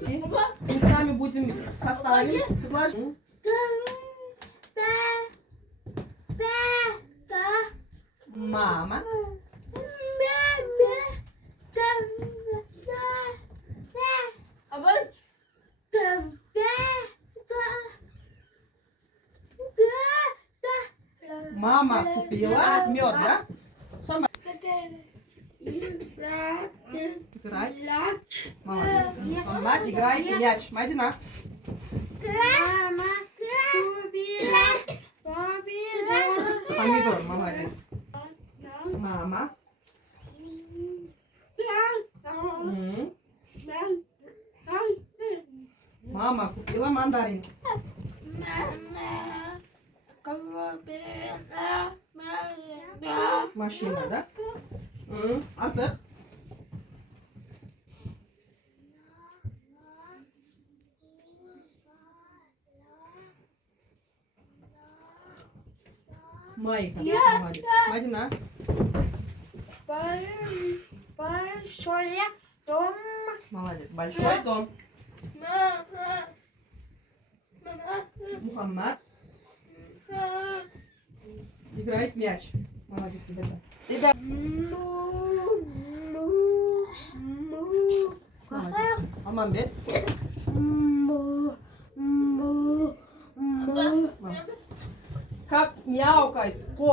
И мы с вами будем составить. Мама. Мама купила мед, да? Сома. Играй. Молодец. Мама, играй мяч. Мадина. Помидор, молодец. Мама. Мама купила мандарин. Машина, да? Артек. Майка, молодец. Мадина. Большой дом. Молодец. Большой дом. Мухаммад. Играет мяч. Молодец, ребята. Ребята. Молодец. Аманбет. Как мяукает кот.